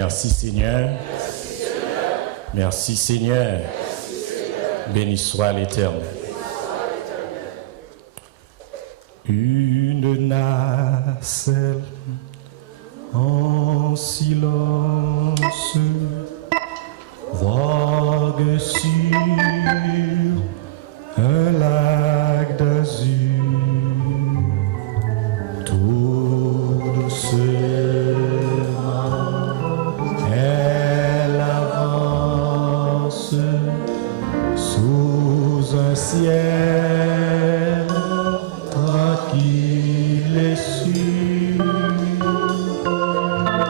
Merci Seigneur. Merci Seigneur. Béni soit l'Éternel. Une nacelle en silence vogue sur un lac d'azur, tout doucement elle avance sous un ciel tranquille et sûr,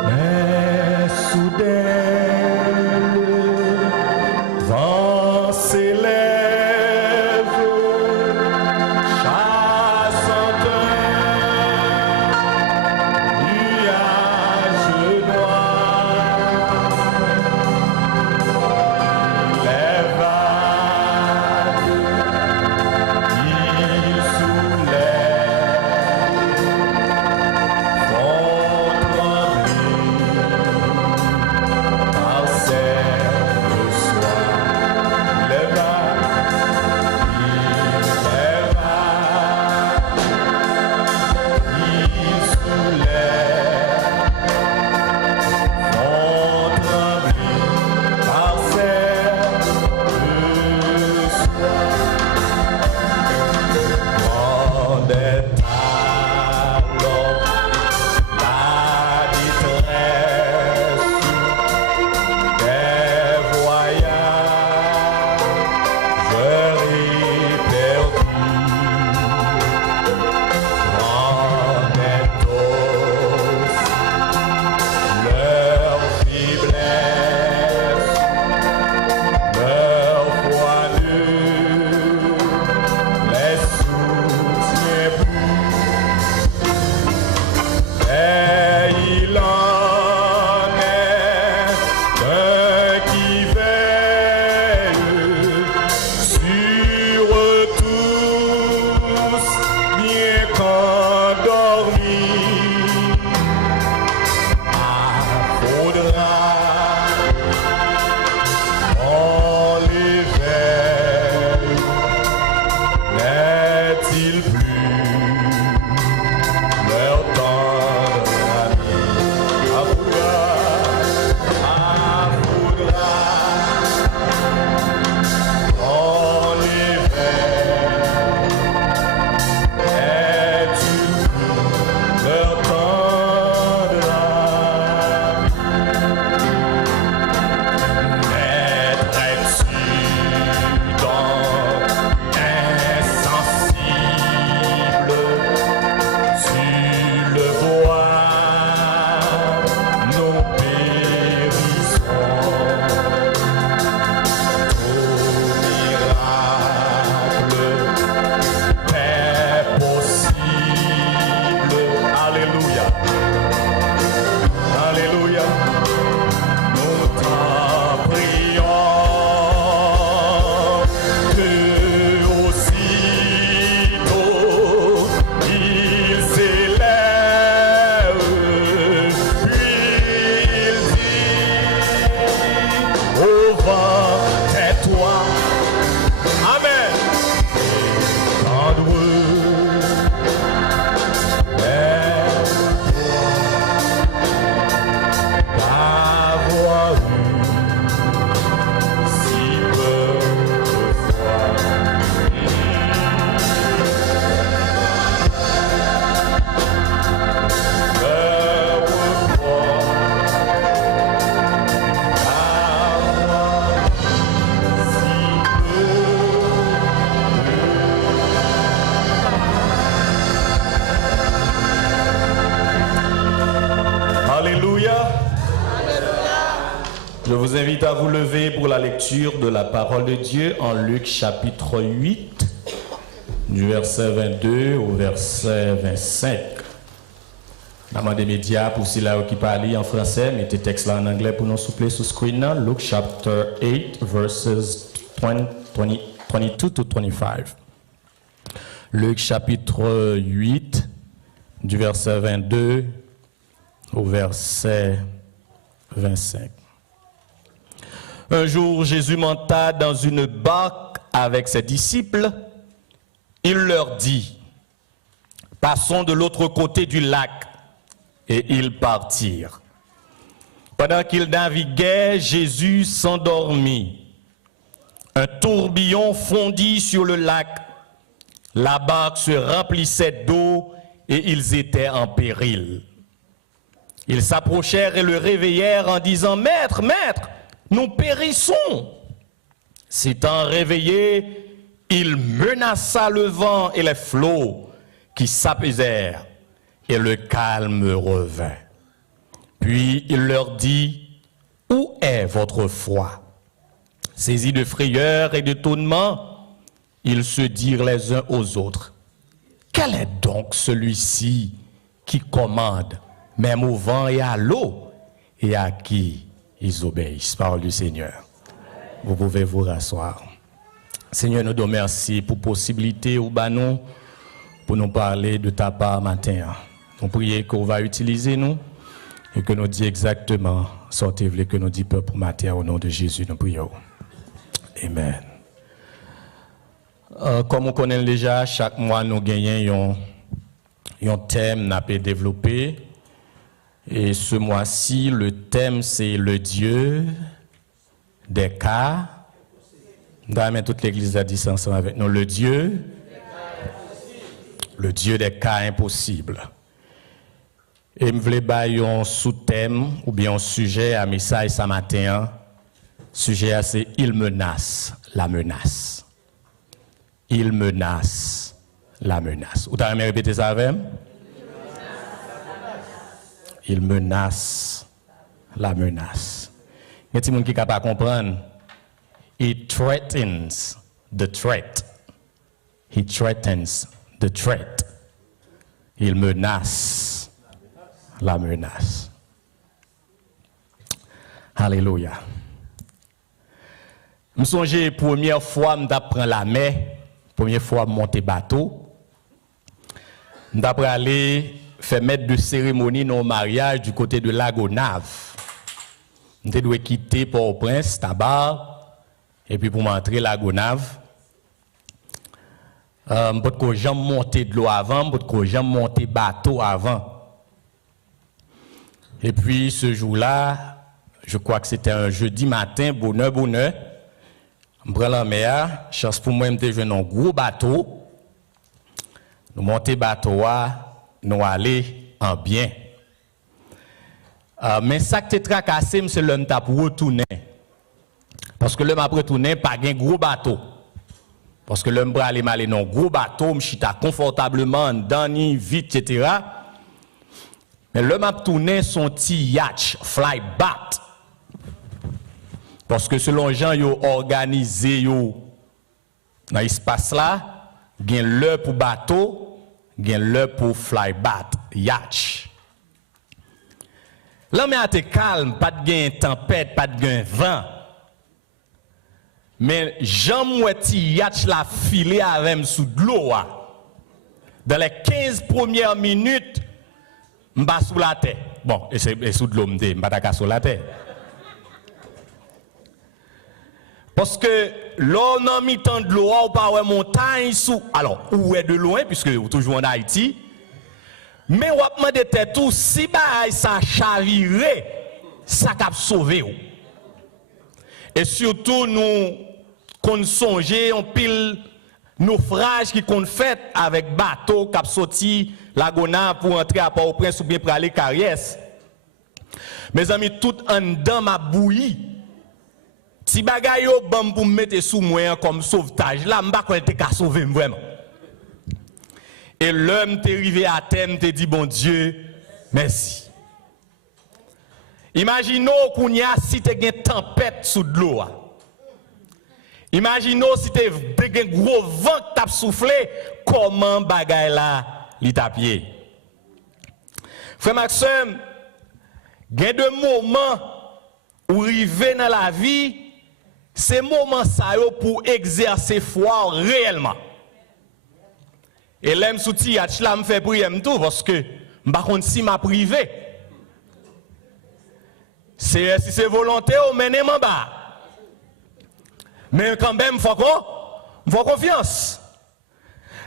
mais soudain le vent s'élève, chassant un nuage noir. Les vagues qui soulèvent font trembler par celle soir. Les vagues qui soulèvent font trembler par celle soir. Grande est alors la détresse des voyages éperdus. Grande est aussi leur faiblesse, leur foi ne les soutient plus. Et il en est d'un qui veille sur tous, bien qu'endormis. Faudra on l'éveille, n'est-il plus leur tendre ami? Faudra on l'éveille, n'est-il plus leur tendre ami? N'être-tu donc insensible? Tu le vois, nous périssons. Tout miracle est possible. Alléluia. Alléluia. Nous t'en prions que aussitôt il s'élève, puis il dit au vent, tais-toi. Amen. Tendre d'avoir eu si peu de foi. Le repos d'avoir si peu de Alléluia. Je vous invite à vous lever pour la lecture de la parole de Dieu en Luc chapitre 8, du verset 22 au verset 25. Dans des médias, pour ceux qui parlent en français, mettez le texte là en anglais pour nous souffler sur le screen. Luke chapter 8, verses 22 to 25. Luc chapitre 8, du verset 22 au verset 25. Un jour, Jésus monta dans une barque avec ses disciples. Il leur dit, « Passons de l'autre côté du lac. » Et ils partirent. Pendant qu'ils naviguaient, Jésus s'endormit. Un tourbillon fondit sur le lac. La barque se remplissait d'eau et ils étaient en péril. Ils s'approchèrent et le réveillèrent en disant, « Maître, Maître, nous périssons. » S'étant réveillé, il menaça le vent et les flots qui s'apaisèrent et le calme revint. Puis il leur dit, « Où est votre foi ?» Saisis de frayeur et d'étonnement, ils se dirent les uns aux autres, « Quel est donc celui-ci qui commande, même au vent et à l'eau, et à qui ils obéissent ?» Parole du Seigneur. Vous pouvez vous rasseoir. Seigneur, nous te remercions pour la possibilité ou nous pour nous parler de ta part matin. Nous prions qu'on va utiliser nous et que nous dit exactement ce que nous dit peuple matin au nom de Jésus. Nous prions. Amen. Comme on connaît déjà, chaque mois nous gagnons un thème n'a pas développé. Et ce mois-ci, le thème c'est le Dieu des cas. D'ailleurs, toute l'église a dit ça ensemble avec nous. Le Dieu des cas impossibles. Et je voulais bailler un sous-thème ou bien un sujet à message ce matin. Sujet c'est il menace la menace. Il menace la menace. Vous avez répété ça avec moi? Il menace la menace. Il y a des gens qui ne peuvent pas comprendre. He threatens the threat. He threatens the threat. Il menace la menace. Alléluia. Je me souviens la première fois que j'apprends la mer, première fois que je monte bateau, je suis allé faire maître de cérémonie dans le mariage du côté de Lagonave. Je dois quitter Port-au-Prince, Tabar, et puis pour m'entrer à Lagonave. Je ne peux pas jamais monter de l'eau avant, je ne peux pas jamais monter bateau avant. Et puis ce jour-là, je crois que c'était un jeudi matin, bonheur. Je prends la mer, chance pour moi, je joué un gros bateau. Nous montons le bateau, nous allons en bien. Mais ça qui est tracassé, c'est l'homme qui a retourné. Parce que l'homme a retourné, pas un gros bateau. Parce que l'homme a aller dans un gros bateau, je suis confortablement, dans vite, etc. Mais l'homme a tourné son petit yacht, fly bat. Parce que selon les gens, ils ont organisé dans l'espace là, il y a l'heure pour bateau, il y a l'heure pour fly bat, yacht. L'homme était calme, pas de tempête, pas de vent. Mais Jean-Mouetti yacht l'a filé avec sous de l'eau. Dans les 15 premières minutes, je suis sous la terre. Bon, et c'est sous de l'eau, je ne suis pas sous la terre. Parce que l'on a mis tant de l'eau, ou pas une montagne sous. Alors, où est de loin, puisque vous êtes toujours en Haïti. Mais on a demandé tout, si ça chaviré, ça a sauvé. Et surtout, nous, qu'on songe, on pile naufrage qui qu'on fait avec bateau qui a sorti la Gona pour entrer à Port-au-Prince ou bien pour aller Carriès. Mes amis, tout en dedans m'a bouilli. Si bagay yo bam pour me mettre sous moi comme sauvetage, là m'pa quoi te ka sauver vraiment. Et l'homme t'est arrivé à terre, te dit bon Dieu, merci. Imaginons qu'on y a si te gen tempête sous de l'eau. Imaginons si te gen gros vent qui t'a soufflé, comment bagay là li tapie. Frère Maxime, gen de moments où river dans la vie, ces moments ça yo pour exercer foi réellement. Et l'aime souti a là me fait prier tout parce que m'pa konn si m'a privé. si c'est volonté, on mène en bas. Mais quand même, il faut confiance.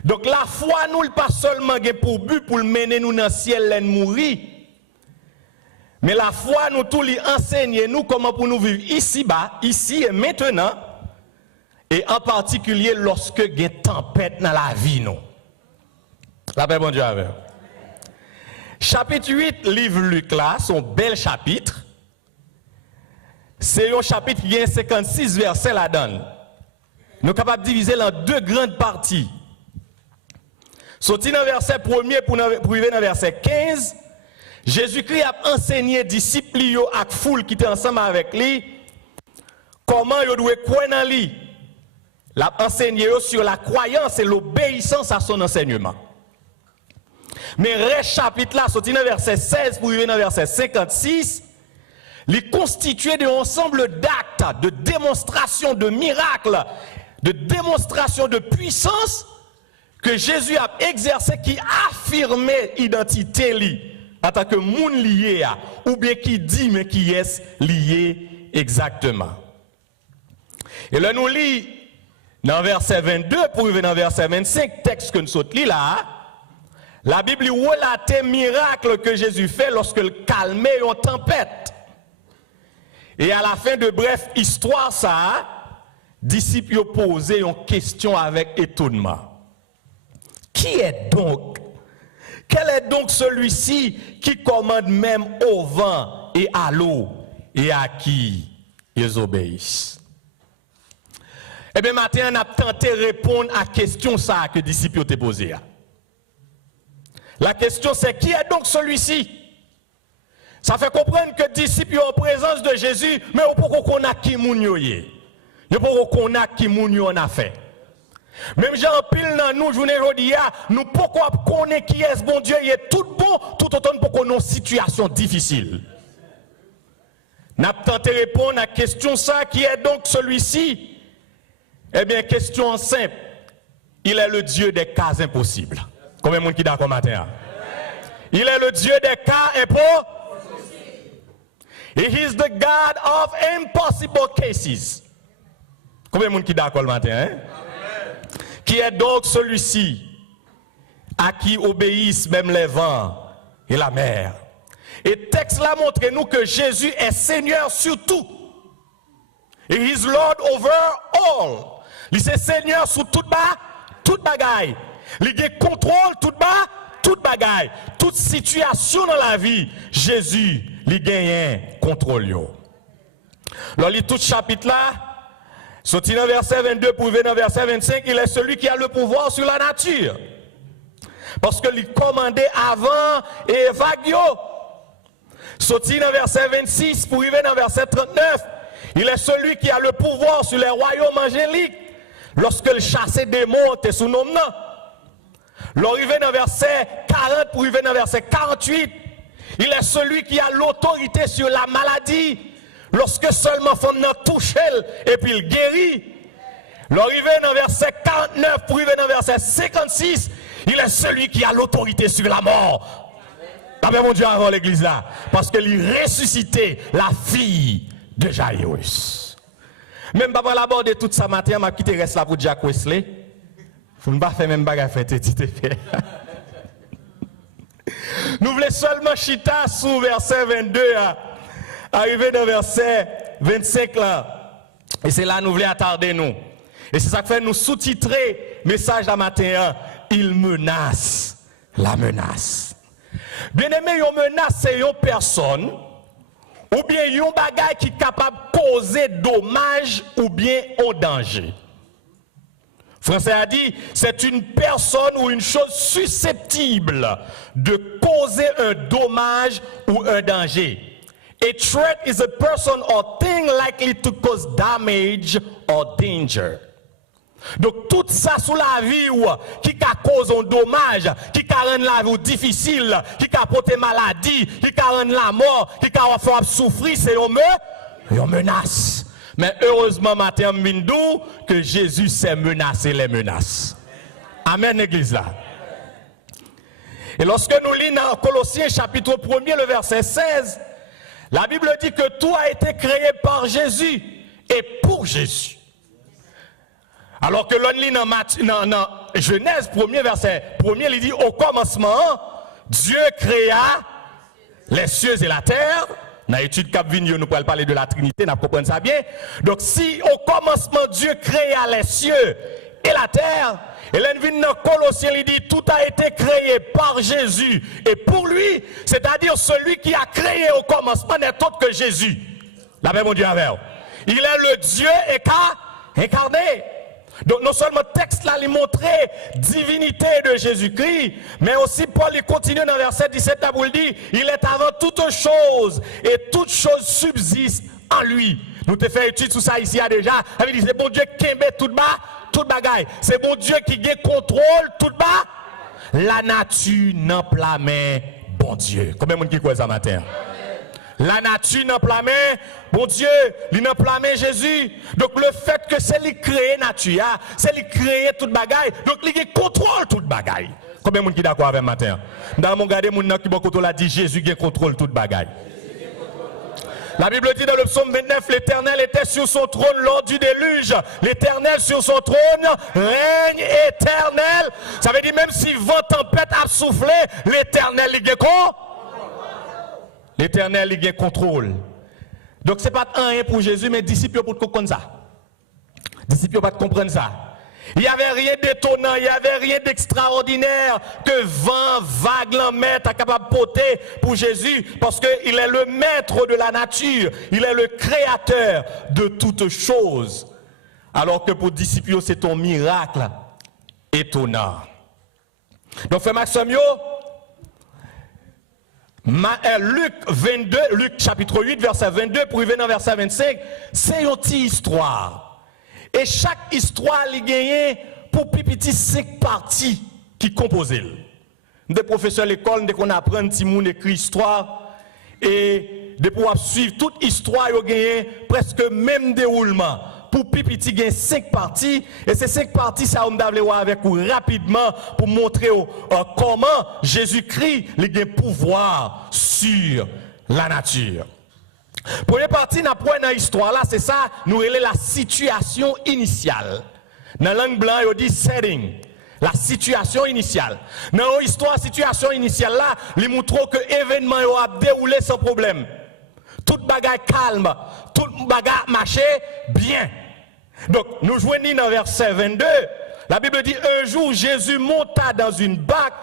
Donc la foi, nous, pas seulement pour but pour mener nous dans le ciel et mourir. Mais la foi, nous tous les enseigner nous comment pour nous vivre ici bas, ici et maintenant. Et en particulier lorsque il y a une tempête dans la vie, nous. La paix, bon Dieu avec. Chapitre 8, livre Luc, là, son bel chapitre. C'est un chapitre qui a 56 versets là-dedans. Nous sommes capables de diviser en deux grandes parties. Sorti dans le verset 1er pour arriver dans le verset 15, Jésus-Christ a enseigné aux disciples et à la foule qui était ensemble avec lui comment ils doivent croire dans lui. Il a enseigné sur la croyance et l'obéissance à son enseignement. Mais le chapitre là, sorti dans le verset 16 pour arriver dans le verset 56, il est constitué d'un ensemble d'actes, de démonstrations, de miracles, de démonstrations de puissance que Jésus a exercé qui affirmait l'identité en tant que monde lié ou bien qui dit mais qui est lié exactement. Et là nous lisons dans verset 22 pour arriver dans verset 25, texte que nous sommes là, la Bible relate les miracles que Jésus fait lorsqu'il calmait une tempête. Et à la fin de bref histoire ça, disciples ont posé une question avec étonnement. Qui est donc? Quel est donc celui-ci qui commande même au vent et à l'eau et à qui ils obéissent? Eh bien, maintenant, on a tenté de répondre à la question ça que les disciples ont posée. La question c'est qui est donc celui-ci? Ça fait comprendre que les disciples sont en présence de Jésus, mais on peut qu'on a qui moun yo yé. On peut qu'on a qui moun yo en a fait. Même Jean pile dans nous, journée aujourd'hui, nous pourquoi connaître qui est ce bon Dieu, il est tout bon, tout autant pour qu'on ait une situation difficile. N'a tenté de répondre à la question ça, qui est donc celui-ci? Eh bien, question simple. Il est le Dieu des cas impossibles. Combien de monde qui d'accord matin? Il est le Dieu des cas impossibles. He is the God of impossible cases. Combien de monde qui d'accord le matin? Qui est donc celui-ci à qui obéissent même les vents et la mer. Et texte là montre nous que Jésus est Seigneur sur tout. He is Lord over all. Il est Seigneur sur toute bagaille. Il a contrôle toute bagaille. Toute situation dans la vie, Jésus, il gagne contrôle. Alors, il tout chapitre là, sorti dans verset 22 pour venir dans verset 25, il est celui qui a le pouvoir sur la nature. Parce que il commandait avant et vague. Sorti dans verset 26 pour arriver dans verset 39, il est celui qui a le pouvoir sur les royaumes angéliques. Lorsque le chassé démon est sous nom. L'arrivée dans verset 40 pour arriver dans verset 48, il est celui qui a l'autorité sur la maladie. Lorsque seulement femme n'a touché et puis il guérit. L'arrivée dans verset 49 pour arriver dans verset 56, il est celui qui a l'autorité sur la mort. Amen, mon Dieu, avant l'église là. Parce qu'il ressuscité la fille de Jairus. Même pas l'aborder tout ça matin, m'a quitté reste là pour Jack Wesley. Faut ne pas faire même bagarre fait fait. Nous voulons seulement chita sous verset 22 arriver dans verset 25 là. Et c'est là nous voulons attarder nous. Et c'est ça que fait nous sous-titrer message la matin, il menace la menace. Bien aimé, une menace c'est une personne ou bien un bagage qui est capable de causer dommage ou bien un danger. Français a dit, c'est une personne ou une chose susceptible de causer un dommage ou un danger. A threat is a person or thing likely to cause damage or danger. Donc tout ça sous la vie qui cause un dommage, qui rend la vie difficile, qui porte maladie, qui rend la mort, qui fait souffrir, c'est une menace. Mais heureusement matin mindou que Jésus sait menacer les menaces. Amen l'église là. Et lorsque nous lisons dans Colossiens chapitre 1er le verset 16, La Bible dit que tout a été créé par Jésus et pour Jésus. Alors que l'on lit dans Genèse 1er verset 1er, il dit au commencement, Dieu créa les cieux et la terre. Dans l'étude Cap Vigno, nous pourrons parler de la Trinité, nous comprenons ça bien. Donc si au commencement Dieu créa les cieux et la terre, et l'envie dans Colossiens, il dit tout a été créé par Jésus et pour lui, c'est-à-dire celui qui a créé au commencement n'est autre que Jésus. La paix mon Dieu avec vous. Il est le Dieu incarné. Donc non seulement le texte là, il montrait divinité de Jésus-Christ, mais aussi Paul il continue dans verset 17 là pour le dire, il est avant toute chose et toute chose subsiste en lui. Nous te fait étude sur ça ici déjà. Il dit c'est bon Dieu qui met tout bas, tout bagaille. C'est bon Dieu qui gagne contrôle tout bas. La nature n'a pas main, bon Dieu. Combien de monde qui croit ça matin? La nature n'a pas main, bon Dieu, il n'a pas main Jésus. Donc le fait que c'est lui créer nature, c'est lui créer toute bagaille. Donc il contrôle toute bagaille. Combien de monde qui est d'accord avec matin? Dans mon garde, mon qui contrôle a dit Jésus qui contrôle toute bagaille. La Bible dit dans le psaume 29, l'Éternel était sur son trône lors du déluge. L'Éternel sur son trône règne éternel. Ça veut dire même si vent tempête a soufflé, l'Éternel il gagne quoi? L'Éternel il gagne contrôle. Donc c'est pas rien pour Jésus, mais disciples pour comprendre ça. Disciples pas comprendre ça. Il n'y avait rien d'étonnant, il n'y avait rien d'extraordinaire que vent, vague, l'emmètre est capable de porter pour Jésus parce qu'il est le maître de la nature, il est le créateur de toutes choses. Alors que pour disciples, c'est un miracle étonnant. Donc, frère Maxime, Luc 22, Luc chapitre 8, verset 22, pour arriver dans verset 25, c'est une petite histoire. Et chaque histoire, il gagne pour pipiti 5 parties qui composent. Des professeurs à l'école, dès qu'on apprend un petit monde écrit histoire, et de pouvoir suivre toute histoire, il gagne presque même déroulement. Pour pipiti, il gagne 5 parties, et ces 5 parties, ça, on doit voir avec vous rapidement pour montrer comment Jésus-Christ a un pouvoir sur la nature. Première partie, nous apprenons dans l'histoire là, c'est ça, nous relève la situation initiale. Dans la langue blanche, on dit setting, la situation initiale. Dans l'histoire, situation initiale là, il montre que l'événement a déroulé sans problème. Tout bagaille calme, tout bagaille marché bien. Donc, nous joignons dans verset 22, la Bible dit, un jour, Jésus monta dans une barque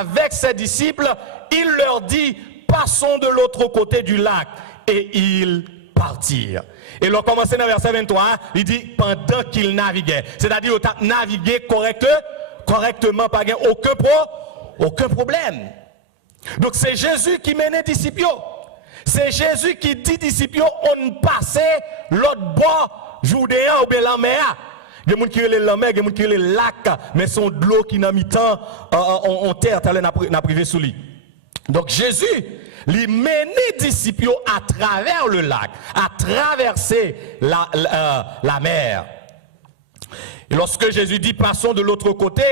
avec ses disciples, il leur dit, passons de l'autre côté du lac. Et ils partirent. Et l'on commence dans le verset 23, il dit pendant qu'ils naviguaient. C'est-à-dire qu'ils naviguaient correctement, pas aucun problème. Donc c'est Jésus qui menait les disciples. C'est Jésus qui dit aux disciples, on passait l'autre bord, Jourdain ou bien la mer. Il y a des gens qui ont la mer, il y a des gens qui ont le lac, mais sont de l'eau qui n'a mis temps en terre, n'a privé sous lui. Donc Jésus, il menait les disciples à travers le lac, à traverser la mer. Et lorsque Jésus dit passons de l'autre côté,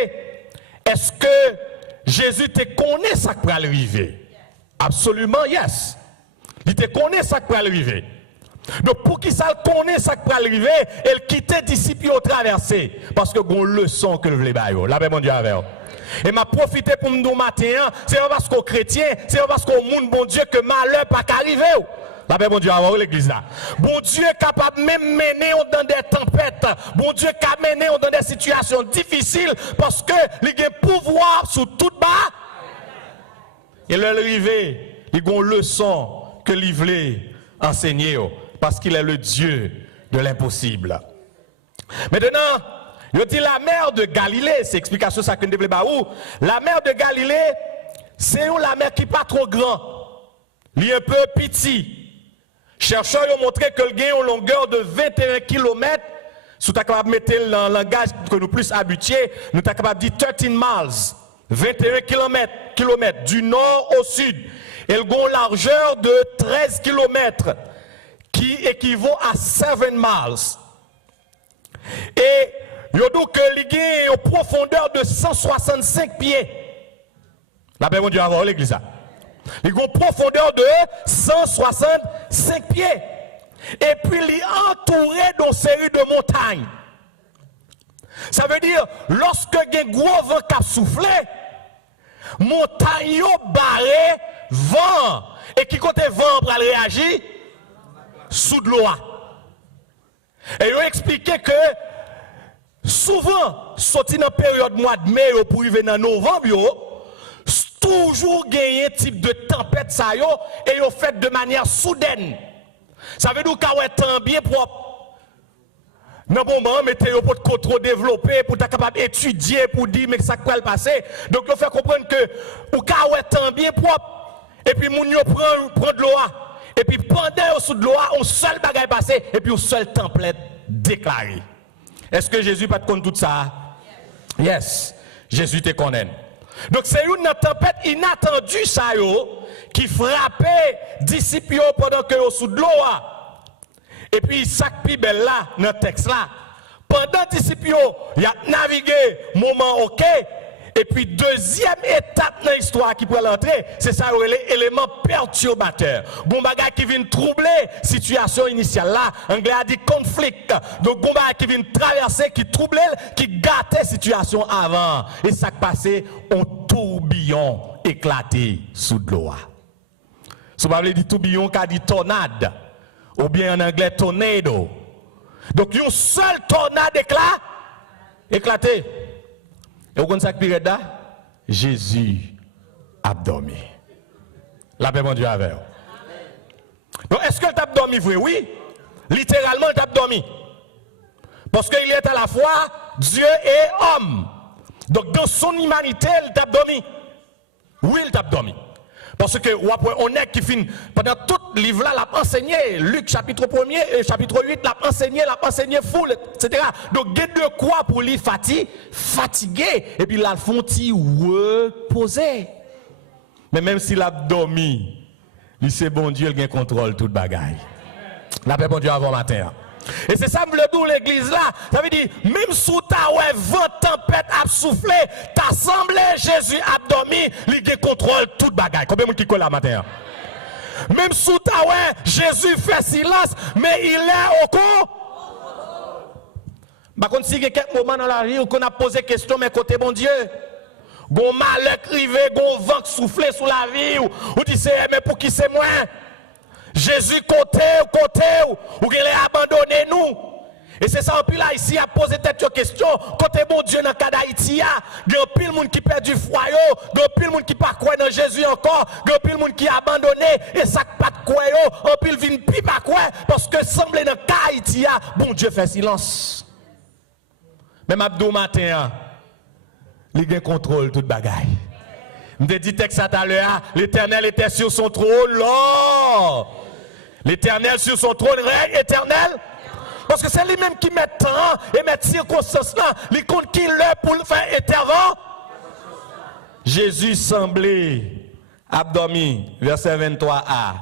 est-ce que Jésus te connaît ça qui va arriver? Absolument, yes. Il te connaît ça qui va arriver. Donc pour qui ça connaît ça qui va arriver, il quittait les disciples au traverser. Parce que vous avez une leçon que vous voulez bailler. La paix mon Dieu avec vous. Et m'a profité pour me dire matin, c'est pas parce qu'on chrétien, c'est pas parce qu'on monde bon Dieu que malheur pas qu'arriver. La paix bon Dieu avoir l'église là. Bon Dieu est capable même mener dans des tempêtes. Bon Dieu capable mener dans des situations difficiles parce que il a pouvoir sur tout bas. Et l'arrivée, il a une leçon que il voulait enseigner parce qu'il est le Dieu de l'impossible. Maintenant, il dit la mer de Galilée, c'est l'explication ça que nous développons. La mer de Galilée, c'est la mer qui n'est pas trop grande. Elle est un peu petit. Chercheurs ont montré que le gain a une longueur de 21 km. Si vous êtes capable de mettre le langage que nous plus habitués, nous sommes capables de dire 13 miles. 21 km du nord au sud. Elle a une largeur de 13 km qui équivaut à 7 miles. Et il y a donc une profondeur de 165 pieds. La paix mon Dieu avant l'église. Il y a une profondeur de 165 5 pieds. Et puis il est entouré d'une série de montagnes. Ça veut dire, lorsque il y a un gros vent qui a soufflé, montagne barré vent. Et qui côté vent pour réagir? Sous de l'eau. Et ils ont expliqué que souvent, sorti dans la période mois de mai pour arriver dans novembre, toujours gagné un type de tempête ça yo, et ils fait de manière soudaine. Ça veut dire qu'il y a un temps bien propre. Dans le moment, météo pour trop développer, pour être capable d'étudier, pour dire mais ça va passer. Donc, il faut comprendre que ou qu'il y a un temps bien propre. Et puis, moun yo prend de l'eau. Et puis, pendant sous de l'eau, on seul bagaille passé, et puis, on seul template déclaré. Est-ce que Jésus pas de compte tout ça? Yes. Jésus te connaît. Donc, c'est une tempête inattendue, ça yo, qui frappait disciples pendant que yo sous de l'eau. Et puis, ça qui belle là, dans le texte là, pendant disciples, il a navigué, moment ok. Et puis, deuxième étape dans l'histoire qui peut l'entrer, c'est ça, l'élément perturbateur. Bon bagage qui vient troubler la situation initiale là, anglais a dit conflit. Donc, bon bagage qui vient traverser, qui trouble, qui gâte la situation avant. Et ça qui passé, un tourbillon éclaté sous de l'eau. Si vous avez dit tourbillon, qui a dit tornade, ou bien en anglais tornado. Donc, une seule tornade éclaté. Et vous connaissez ce que Jésus a dormi. La paix mon Dieu avec vous. Donc, est-ce que tu as dormi vrai? Oui. Littéralement, tu as dormi. Parce qu'il est à la fois Dieu et homme. Donc, dans son humanité, il t'a dormi. Oui, il t'a dormi. Parce que on est qui finit pendant tout le livre là, l'a enseigné. Luc chapitre 1er et chapitre 8, l'a enseigné full, etc. Donc, il y a de quoi pour lui fatigué. Et puis, là, font reposer. Mais même s'il a dormi, il sait bon Dieu, il a contrôle toute bagaille. La paix bon Dieu avant matin. Et c'est ça, le doux l'église là. Ça veut dire, même sous ta vent tempête a soufflé, ta semblé Jésus a dormi, il contrôle toute bagaille. Combien de monde qui colle là matin? Même sous ta Jésus fait silence, mais il est au courant. Par contre, si il y a quelques moments dans la vie où on a posé question, mais côté bon Dieu, gon malheur crivé, gon vent soufflé sous la vie, ou dit mais pour qui c'est moi? Jésus côté, ou qu'il a abandonné nous. Et c'est ça, puis là, ici, a posé tête question. Côté bon Dieu, dans le cas d'Haïti, il y a pile de monde qui perd du foyer, il y a pile de monde qui pas croire dans Jésus encore, il y a pile de monde qui a abandonné, et ça pas de quoi, en pile vient plus pas quoi, parce que semble dans le cas d'Haïti, bon Dieu fait silence. Même Abdou matin, il a contrôle toute bagaille. Je me dis texte à l'heure, l'Éternel était sur son trône, là. L'Éternel sur son trône, règne éternel. Parce que c'est lui-même qui met temps et met circonstances là. Il compte qui l'heure pour le faire intervenir. Jésus semblait abdormi, verset 23a.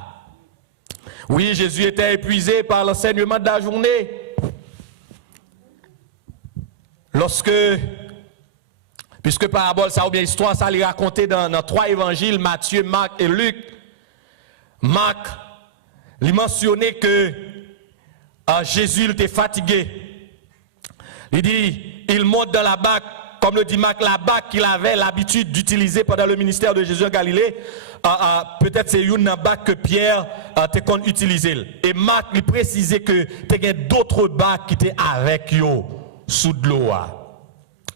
Oui, Jésus était épuisé par l'enseignement de la journée. Puisque parabole, ça ou bien histoire, ça lui raconté dans 3 évangiles, Matthieu, Marc et Luc. Marc, il mentionnait que Jésus était fatigué. Il dit, il monte dans la barque, comme le dit Marc, la barque qu'il avait l'habitude d'utiliser pendant le ministère de Jésus en Galilée. Peut-être c'est une barque que Pierre a utilisé. Et Marc lui précisait que il y a d'autres barques qui étaient avec eux sous de l'eau.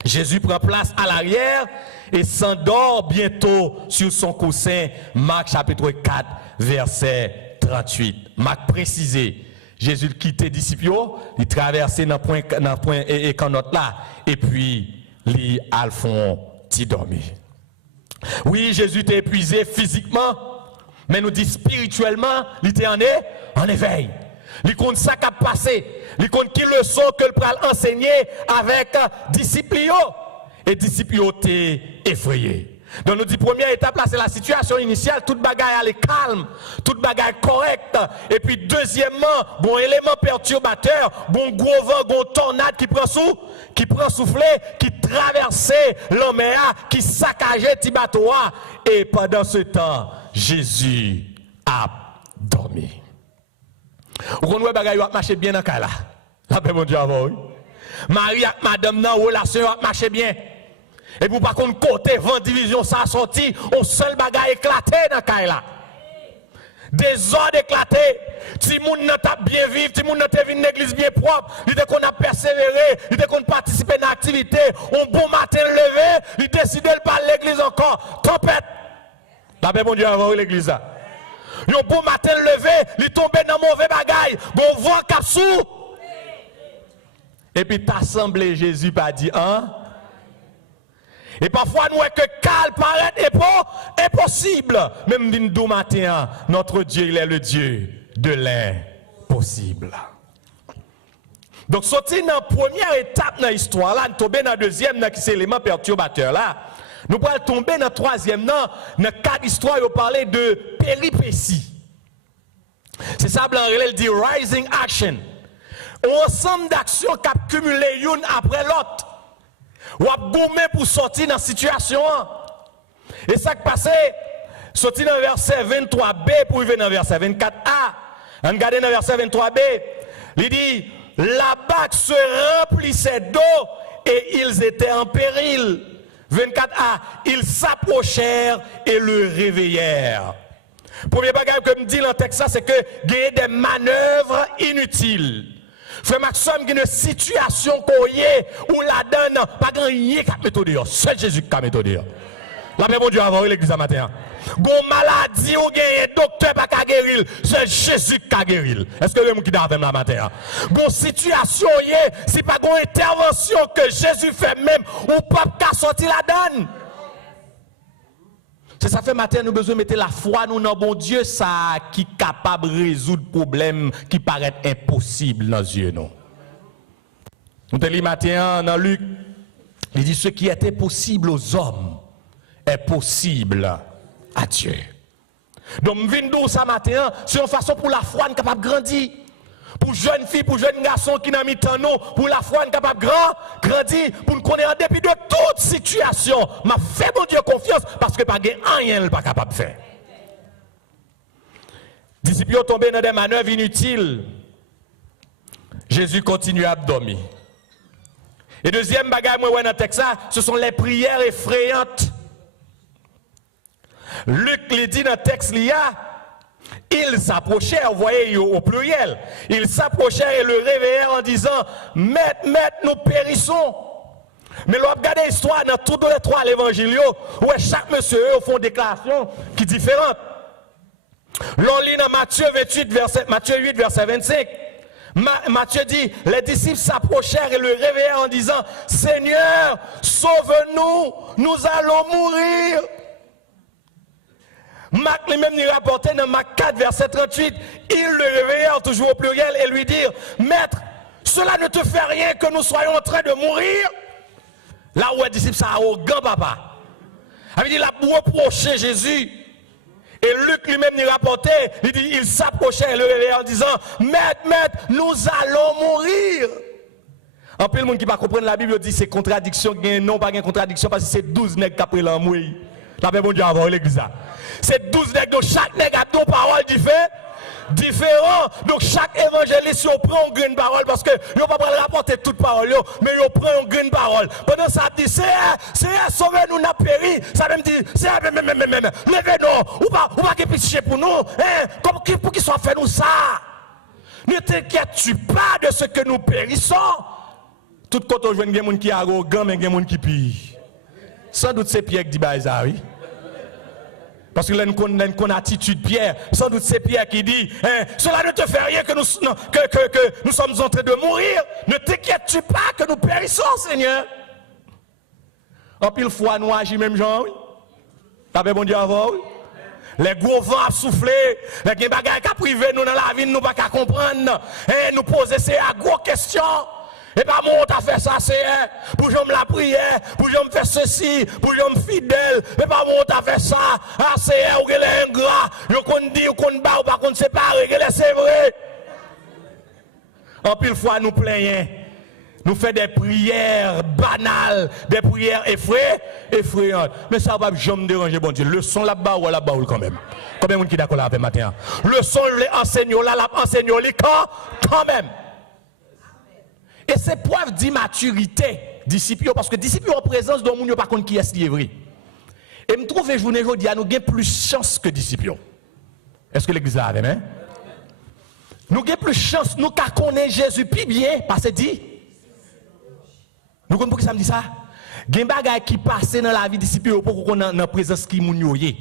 Jésus prend place à l'arrière et s'endort bientôt sur son coussin. Marc chapitre 4, verset 38. Marc précisait, Jésus quittait les disciples, il traversait dans le point et canotte là, et puis il a fond dormir. Oui, Jésus était épuisé physiquement, mais nous dit spirituellement, il était en éveil. Il compte ça qui a passé. Il compte qui leçon que le pral enseigner avec disciples. Et disciples étaient effrayés. Donc nous dit première étape là, c'est la situation initiale. Toute bagaille elle est calme, toute bagaille correcte. Et puis deuxièmement, bon élément perturbateur, bon gros vent, bon tornade qui prend souffler, qui traversait l'Oméa, qui saccageait Tibatoa. Et pendant ce temps, Jésus a dormi. Vous connaissez bagaille va marcher bien dans cas là. La paix mon Dieu avant. Marie et madame nan relation va marcher bien. Et pour pas qu'on côté vent division ça sorti, au seul bagaille éclaté dans cas là. Des ordres éclatés. Si moun nan t'a bien vivre, si moun nan t'a vinn l'église bien propre, il dit qu'on a persévéré, il dit qu'on participé dans l'activité, on bon matin levé, il décide de pas l'église encore. Tempête. La paix mon Dieu avant l'église là. Yon bon matin levé, il tombe dans mauvais bagaille, bon vent cap sous. Et puis t'assemblée Jésus pas dit hein. Et parfois nous que cal paraît impossible. Même d'une matin, notre Dieu il est le Dieu de l'impossible. Donc sorti dans la première étape dans l'histoire là, nous tomber dans la deuxième qui c'est l'élément perturbateur là. Nous pourrons tomber dans la troisième dans le cas d'histoire où parler de péripéties. C'est ça blanc il dit rising action. Un ensemble d'actions qui accumulent l'une après l'autre. Ou a gommé pour sortir dans la situation. Et ça qui passe, sortir dans le verset 23b pour arriver dans le verset 24a. On regarde dans le verset 23b, il dit, la barque se remplissait d'eau et ils étaient en péril. 24a, ils s'approchèrent et le réveillèrent. Premier bagage que me dit dans le texte, c'est que il y a des manœuvres inutiles. Frère Maxime, qui est une situation qu'on y est, où la donne, pas grand rien qui a mis dehors. Seul Jésus qui a mis dehors. La paix mon Dieu avant l'église à matin. Gon maladie ou gagne docteur pas ka guérir, c'est Jésus qui a guéri. Est-ce que vous qui d'avant la matin? Gon situation y est, c'est pas gon intervention que Jésus fait même ou pas ka sorti la donne. C'est ça fait matin nous besoin de mettre la foi nous dans bon Dieu ça qui est capable de résoudre problème qui paraît impossible dans Dieu non. Nous te lis matin dans Luc, il dit ce qui était possible aux hommes est possible à Dieu. Donc nous venons ça matin, c'est une façon pour la foi capable de grandir. Pour jeunes filles, pour jeunes garçons qui n'ont mis tant nous, pour la foi capable de grandir, pour nous connaître en dépit de toute situation. M'a fait mon Dieu confiance parce que pas rien n'est pas capable de faire. Disciples sont tombés dans des manœuvres inutiles. Jésus continue à dormir. Et deuxième bagage, moi, dans le texte, ce sont les prières effrayantes. Luc le dit dans le texte, ils s'approchèrent, vous voyez au pluriel, ils s'approchèrent et le réveillèrent en disant, Maître, nous périssons. Mais l'on regarde l'histoire dans tous les trois l'évangile, où chaque monsieur fait une déclaration qui est différente. L'on lit dans Matthieu 8, verset 25. Matthieu dit, les disciples s'approchèrent et le réveillèrent en disant, Seigneur, sauve-nous, nous allons mourir. Marc lui-même nous rapportait dans Marc 4, verset 38, ils le réveillèrent toujours au pluriel et lui dirent, Maître, cela ne te fait rien que nous soyons en train de mourir. Là où les disciples sont arrogants, papa. Il dit, il a reproché Jésus. Et Luc lui-même nous rapportait, il dit, il s'approchait et le réveillèrent en disant, Maître, nous allons mourir. En plus, le monde qui ne comprend pas la Bible dit c'est contradiction, non pas une contradiction parce que c'est 12 nègres qui ont pris l'amouille. La paix bon Dieu avant l'église. C'est 12 nègres, donc chaque nègre a deux paroles différentes. Donc chaque évangéliste, il prend une grande parole parce que il ne va pas rapporter toute parole, mais il prend une grande parole. Pendant ça, il dit, c'est sauver-nous, n'a péri. Ça même dit, c'est levez-nous, ou pas pitié pour nous, pour qu'il soit fait nous ça. Ne t'inquiète-tu pas de ce que nous périssons. Tout côté, je vois des gens qui sont arrogants, mais des gens qui pillent. Sans doute c'est Pierre qui dit ça, oui. Parce que là, nous avons une attitude Pierre. Sans doute c'est Pierre qui dit, cela ne te fait rien que nous sommes en train de mourir. Ne t'inquiètes-tu pas que nous périssons, Seigneur. En pile fois, nous agissons même genre, oui. T'as bon Dieu avant, oui. Les gros vents à souffler, les bagages qui privés nous dans la vie, nous ne pouvons pas comprendre. Et nous poser ces gros questions. Et pas moi, t'as fait ça, c'est pour je me la prière, pour je me faire ceci, pour je me fidèle. Et pas moi, t'as fait ça, c'est ou qu'elle est ingrat. Yo qu'on dit, ou qu'on bat, ou pas qu'on séparer, c'est vrai. En pile fois, nous plaignons. nous faisons des prières banales, des prières effrayantes. Mais ça va jamais me déranger, bon Dieu. Le son là-bas ou là-bas quand même. Combien de monde qui est d'accord là avec matin? Le son, les enseignants là, l'enseignant quand même. Et c'est preuve d'immaturité, disciples, parce que disciples en présence de monde, par contre, qui est vrai. Et me trouve journée aujourd'hui, nous avons plus chance que disciples. Est-ce que l'église a avec moi? Nous avons plus chance, nous connaissons Jésus plus bien, parce que dit. Nous comprenons pourquoi ça me dit ça? Il y a des choses qui passent dans la vie des disciples pour qu'on ait la présence qui est.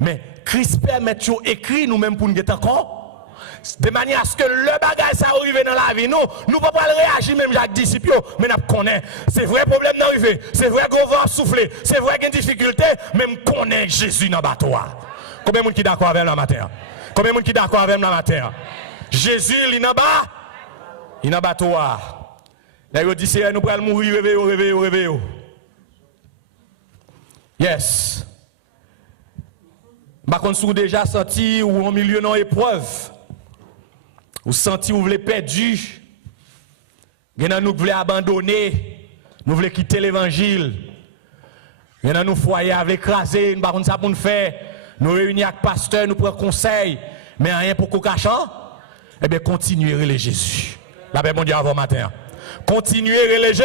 Mais Christ permet de écrire nous-mêmes pour nous être encore. De manière à ce que le bagage ça arrive dans la vie, nous ne pouvons pas réagir même avec les disciples, mais nous connaissons. C'est vrai problème d'arriver, c'est vrai qu'on va souffler, c'est vrai qu'il y a une difficulté, mais nous connaissons Jésus dans le bateau. Combien de monde qui est d'accord avec nous matin? Combien de monde qui est d'accord avec nous matin? Jésus, il est dans le bateau. Il dit, c'est nous allons mourir, réveillez. Yes. Par contre, si vous déjà senti ou en milieu dans épreuve, ou senti ou vous voulez perdu, nous voulons abandonner, nous voulons quitter l'évangile, nous foyer avec écrasé, par contre, ça pour nous faire, nous réunir avec pasteur, nous prendre conseil, mais rien pour qu'on cache, eh bien, continuez à relayer Jésus. La paix, mon Dieu, avant matin. Continuez à relayer.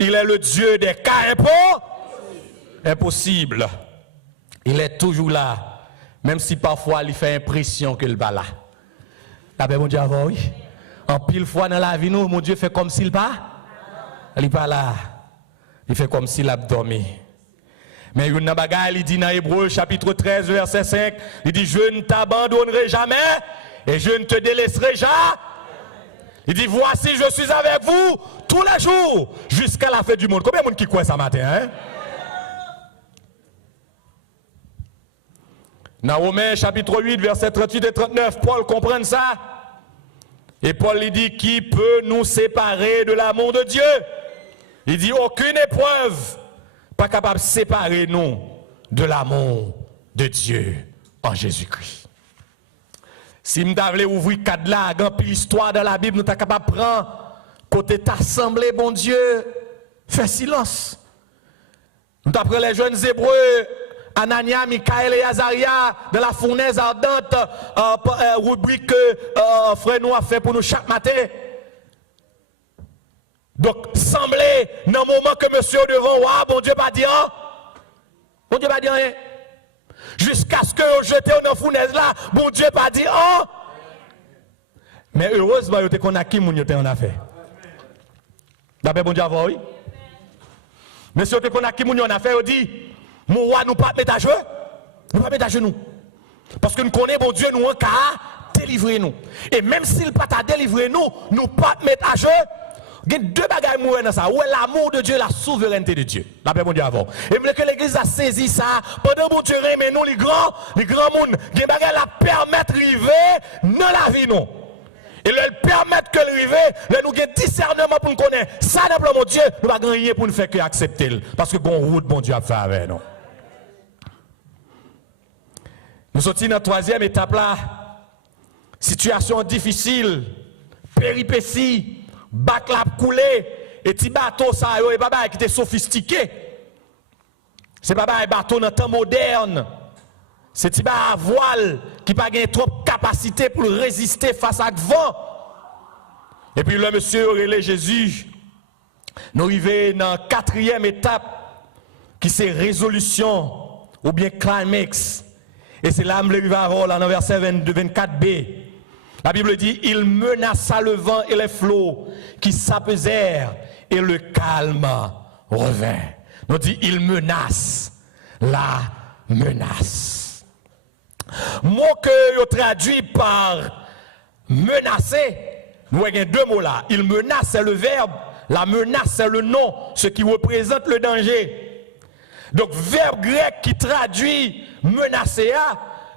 Il est le Dieu des cas impossibles. Il est toujours là. Même si parfois il fait impression qu'il n'est pas là. La paix, mon Dieu, avant, oui. En pile fois dans la vie, nous, mon Dieu fait comme s'il pas. Il n'est pas là. Il fait comme s'il a dormi. Mais une bagaille, il dit dans Hébreux chapitre 13, verset 5, il dit, je ne t'abandonnerai jamais et je ne te délaisserai jamais. Il dit, voici, je suis avec vous tous les jours jusqu'à la fin du monde. Combien de monde qui croit ça matin, hein? Dans Romains chapitre 8, verset 38 et 39, Paul comprend ça. Et Paul lui dit, qui peut nous séparer de l'amour de Dieu? Il dit, aucune épreuve pas capable de séparer nous de l'amour de Dieu en Jésus-Christ. Si nous voulons ouvrir cadre là, dans l'histoire de la Bible, nous sommes capables de prendre côté t'assembler, bon Dieu, fais silence. Nous avons les jeunes Hébreux, Anania, Michael et Azaria, de la fournaise ardente, rubrique que frère nous a fait pour nous chaque matin. Donc, semblez dans le moment que monsieur devant, bon Dieu pas dit rien. Bon Dieu pas dit rien. Jusqu'à ce que vous jetez dans la fournaise là, bon Dieu pas dit rien. Mais heureusement, vous avez qui vous en affaire. D'après bon Dieu avant, oui. Mais si vous avez qui vous en affaire, vous dit, mon roi nous pas mettre à jeu. Nous pas mettre à genoux. Parce que nous connaissons bon Dieu, nous en cas délivrer nous. Et même s'il pas t'a délivré nous, nous pas mettre à jeu. Il y a deux bagages mourir dans ça. Où est l'amour de Dieu, la souveraineté de Dieu? La paix, mon Dieu, avant. Et vous voulez que l'église a saisi ça. Pendant mon Dieu, mais nous, les grands mondes, il y a des bagages la permettre de vivre dans la vie, non. Et le permettre que le rive, nous avons discernement pour nous connaître. Ça, mon Dieu, nous n'avons rien pour nous faire que accepter. Parce que bon route, mon Dieu, a fait avec nous. Nous sommes dans la troisième étape là. Situation difficile, péripéties. Bac la coulé et ti bateau ça et baba qui était sophistiqué. C'est baba un bateau dans temps moderne. C'est ti ba voile qui pas gagne trop capacité pour résister face à vent. Et puis le monsieur relé Jésus. Nous arrivons dans la quatrième étape qui c'est résolution ou bien climax. Et c'est là que je vais voir dans verset 24b. La Bible dit, il menaça le vent et les flots qui s'apaisèrent et le calme revint. Nous dit, il menace la menace. Mot que traduit par menacer, nous avons deux mots là. Il menace, c'est le verbe. La menace, c'est le nom, ce qui représente le danger. Donc, verbe grec qui traduit menacer,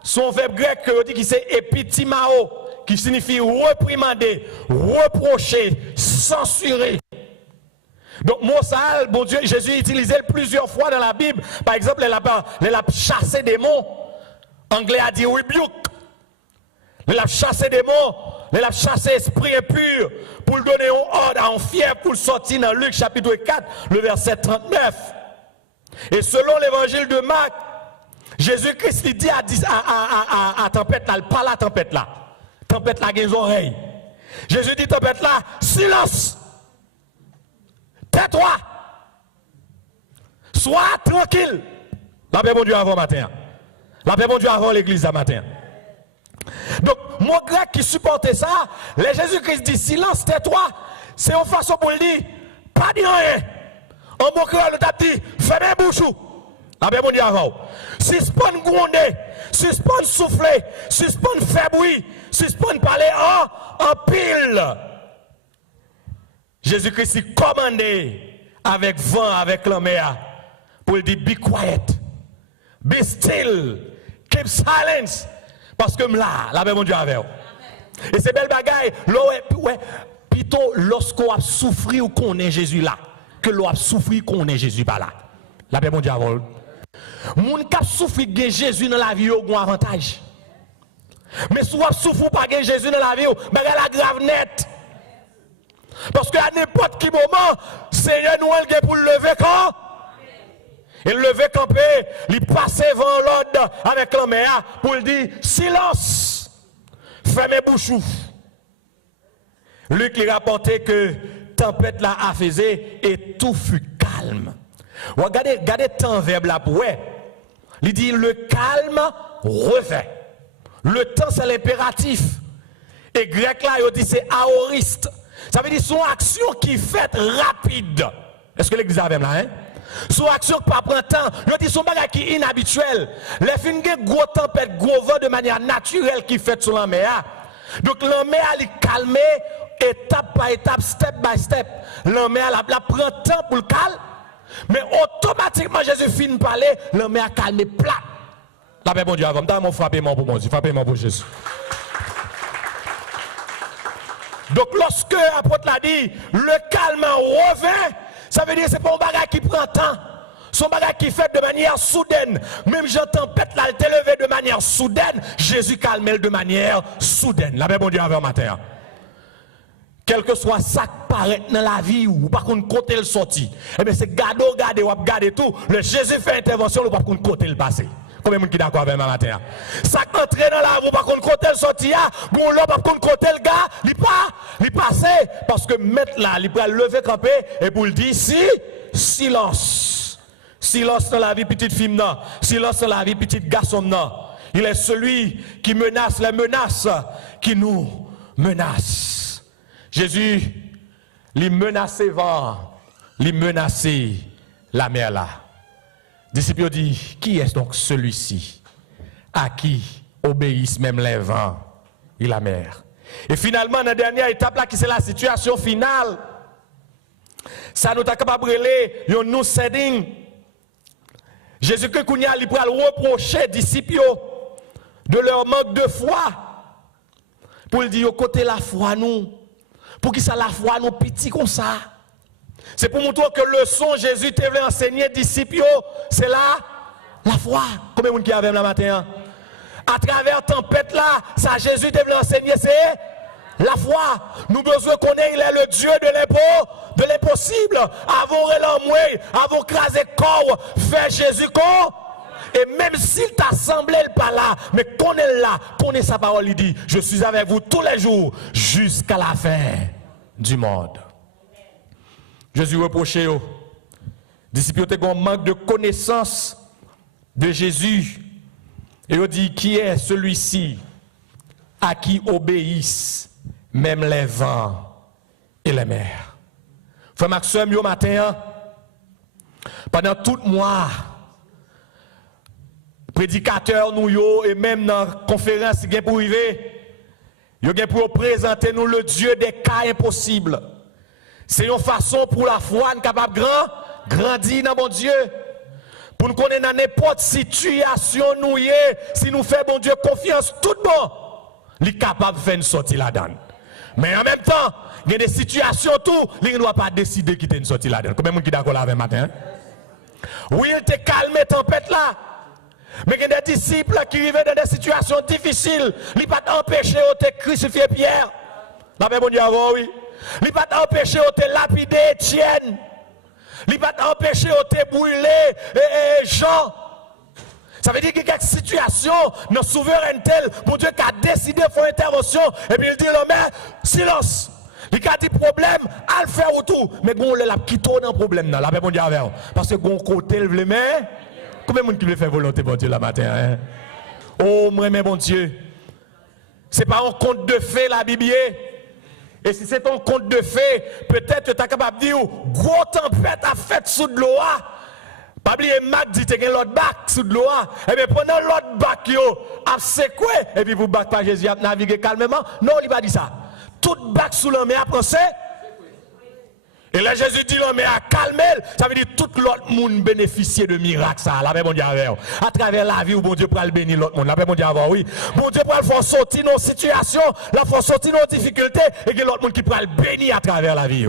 son verbe grec qui c'est epitimao, qui signifie reprimander, reprocher, censurer. Donc, mot ça, bon Dieu, Jésus utilisait plusieurs fois dans la Bible. Par exemple, il a chassé des mots. Anglais a dit rebuke. Il a chassé des démons, il a chassé esprit impur pour le donner un ordre à un fier pour le sortir dans Luc chapitre 4, le verset 39. Et selon l'évangile de Marc, Jésus-Christ lui dit à tempête là, pas la tempête là. Tempête là, il a des oreilles. Jésus dit tempête là, silence. Tais-toi. Sois tranquille. La paix bon Dieu avant matin. La paix bon Dieu avant l'église à matin. Donc, mon grec qui supportait ça, les Jésus-Christ dit silence, tais-toi. C'est une façon pour le dire, pas dire rien. En mon créole, le dit, fermez bouche. La paix bon Dieu avant. Suspend gronder, suspend souffler, suspend faire bruit, suspend parler en pile. Jésus-Christ commandé avec vent, avec la mer, pour lui dire, be quiet, be still, keep silence. Parce que là, la paix mon Dieu avec. Et c'est belle bagaille, plutôt lorsqu'on a souffert ou qu'on est Jésus là, que l'on a souffert qu'on est Jésus pas là. La paix mon Dieu avec. Moun qui a souffert de Jésus dans la vie, il a un avantage. Mais si vous souffrez pas de Jésus dans la vie, mais elle a grave net. Parce qu'à n'importe quel moment, Seigneur nous a pour le lever quand il lever campé, il passe devant l'ordre avec la mer pour lui dire silence, fermez bouche. Luc lui rapportait que tempête là a faisé et tout fut calme. Regardez temps verbe là pour il dit le calme revint. Le temps c'est l'impératif. Et grec là il dit c'est aoriste. Ça veut dire son action qui fait rapide. Est-ce que l'église a même là hein? Son action qui pas prend temps. Il dit son bagage qui est inhabituel. Les fins de gros tempête, gros vent de manière naturelle qui fait sur la mer. Donc la mer elle calme étape par étape, step by step. La mer elle prend temps pour le calme. Mais automatiquement, Jésus finit de parler, l'homme a calmé plat. La paix, bon Dieu, avant, mon frappement pour mon Dieu, frappement pour Jésus. Donc, lorsque l'apôtre l'a dit, le calme revint, ça veut dire que ce n'est pas un bagage qui prend temps. C'est un bagage qui fait de manière soudaine. Même j'entends tempête là, elle t'est levée de manière soudaine, Jésus calme de manière soudaine. La paix, bon Dieu, avant matin. Quel que soit ça qui paraît dans la vie ou pas qu'on côté le sorti, eh bien c'est garder tout. Le Jésus fait intervention, ou pas qu'on côté le passé. Combien de gens qui d'accord avec moi matin? Ça qui entre dans la vie, pas qu'on côté le sorti, bon là pas qu'on côté le gars, il passe parce que mettre là, il va lever camper et pour le dire silence. Silence dans la vie petite fille non, silence dans la vie petite garçon non. Il est celui qui menace les menaces qui nous menacent. Jésus, il menaçait vent, il menaçait la mer là. Les disciples disent, qui est donc celui-ci à qui obéissent même les vents et la mer? Et finalement, dans la dernière étape là, qui c'est la situation finale, ça nous a capable de relayer, nous setting. Jésus-Christ, il peut reprocher aux disciples de leur manque de foi. Pour dire, côté la foi, nous. Pour qui ça la foi nous petit comme ça. C'est pour montrer que le leçon Jésus te voulait enseigner disciples, c'est là la foi. Combien de monde qui avait la matin? À travers tempête là, ça Jésus te voulait enseigner c'est la foi. Nous besoin qu'on ait, il est le Dieu de l'impossible. Avons relamoué, avons crasé corps, fait Jésus corps. Et même s'il t'a semblé pas là, mais qu'on est là, qu'on est sa parole, il dit, je suis avec vous tous les jours jusqu'à la fin du monde. Jésus reprochait aux disciples qui ont un manque de connaissance de Jésus. Et il dit, qui est celui-ci à qui obéissent même les vents et les mers? Frère Maxime, au matin, pendant tout le mois, prédicateurs nous et même dans la conférence qui est pour arriver, ils ont pour présenter nous le Dieu des cas impossibles. C'est une façon pour la foi capable de grandir dans mon Dieu. Pour nous connaître dans n'importe situation nous si nous faisons bon Dieu confiance, tout bon, il est capable de faire une sortie là-dedans. Mais en même temps, il y a des situations tout, il ne doit pas décider de quitter une sortie là-dedans. Combien de gens qui sont d'accord avec matin? Oui, il te calme tempête là. Mais il y a des disciples qui arrivent dans des situations difficiles. Ils ne peuvent pas empêcher de crucifier Pierre. La paix, bon Dieu, oui. Ils ne peuvent pas empêcher de lapider Étienne. Ils ne peuvent pas empêcher de brûler Jean. Ça veut dire qu'il y a quelques situations, nos souveraineté, mon Dieu qui a décidé de faire intervention, et puis il dit, non, mais silence. Il a dit problème, à le faire ou tout. Mais bon, il a quitté dans le problème, la paix, mon Dieu, parce que bon côté, il veut, mais combien de monde qui veut faire volonté, bon Dieu, la matin, hein? Oh, moi, mais bon Dieu, c'est pas un conte de fées, la Bible. Et si c'est un conte de fées, peut-être que tu es capable de dire, gros tempête a fait sous de l'eau. Pas oublier Mac dit que tu as l'autre bac sous de l'eau. Et bien pendant l'autre bac, a secoué. Et puis vous bac pas Jésus a navigué calmement. Non, il va dire ça. Tout bac sous la mer a pensé. Et là Jésus dit la mer a calmé. Ça veut dire tout l'autre monde bénéficier de miracles. Ça, la paix mon Dieu avec. À travers la vie où bon Dieu pour le bénir l'autre monde. La paix mon Dieu avec, oui. Bon Dieu pour le faire sortir nos situations, la faire sortir nos difficultés. Et que l'autre monde qui pour le bénir à travers la vie.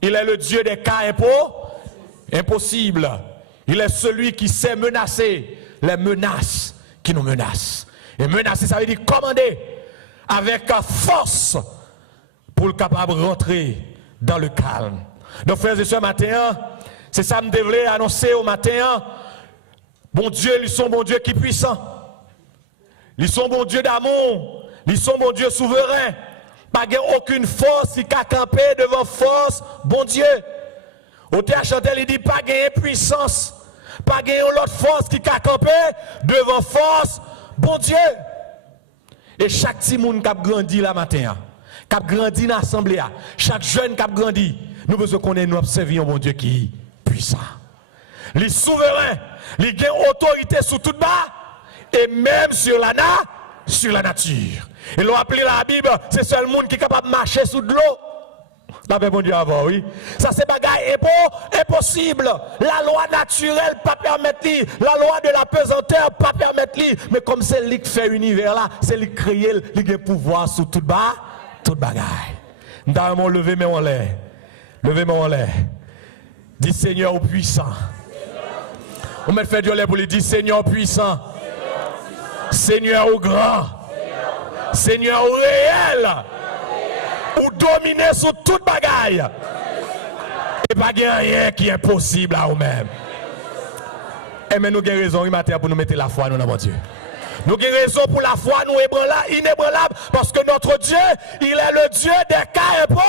Il est le Dieu des cas impossible. Il est celui qui sait menacer les menaces qui nous menacent. Et menacer, ça veut dire commander avec force pour le capable de rentrer dans le calme. Donc, frères et sœurs, matin, c'est ça que je devrais annoncer au matin. Bon Dieu, ils sont bon Dieu qui est puissant. Ils sont bon Dieu d'amour. Ils sont bon Dieu souverain. Pas aucune force qui a campé devant force, bon Dieu. Auteur chantel, il dit pas gagner puissance, pas gagner l'autre force qui a campé devant force, bon Dieu. Et chaque petit monde qui a grandi la matin, qui a grandi dans l'assemblée, chaque jeune qui a grandi, nous besoin qu'on ait nous observer un bon Dieu qui est puissant. Les souverains, les gagnent autorité sur tout bas et même sur la nature. Et l'on appelé la Bible, c'est seul monde qui est capable de marcher sous de l'eau. La paix, bon Dieu, avant, oui. Ça, c'est bagaille impossible. La loi naturelle, pas permettre. La loi de la pesanteur, pas permettre. Mais comme c'est lui qui fait l'univers là, c'est lui qui crée, lui qui a pouvoir sur tout bas, tout bagaille. Nous avons levé mes en l'air. Levez moi en l'air. Dis Seigneur au puissant. On met fait Dieu pour lui dire Seigneur puissant. Seigneur au grand. Seigneur au réel. Ou dominer sur toute bagaille. Et pas rien qui est impossible à vous-même. Et mais nous avons raison, il matin pour nous mettre la foi nous dans mon Dieu. Nous avons raison pour la foi nous inébranlable parce que notre Dieu, il est le Dieu des cas impossibles.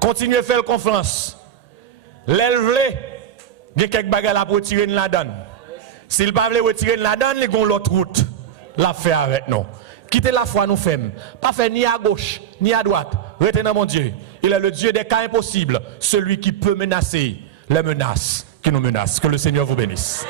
Continuez à faire confiance. L'élevez, il y a quelques bagages pour retirer de la donne. S'il ne veut pas retirer de la donne, il y a l'autre route. La faire avec nous. Quittez la foi, nous faisons. Pas faire ni à gauche, ni à droite. Retenez mon Dieu. Il est le Dieu des cas impossibles. Celui qui peut menacer les menaces qui nous menacent. Que le Seigneur vous bénisse.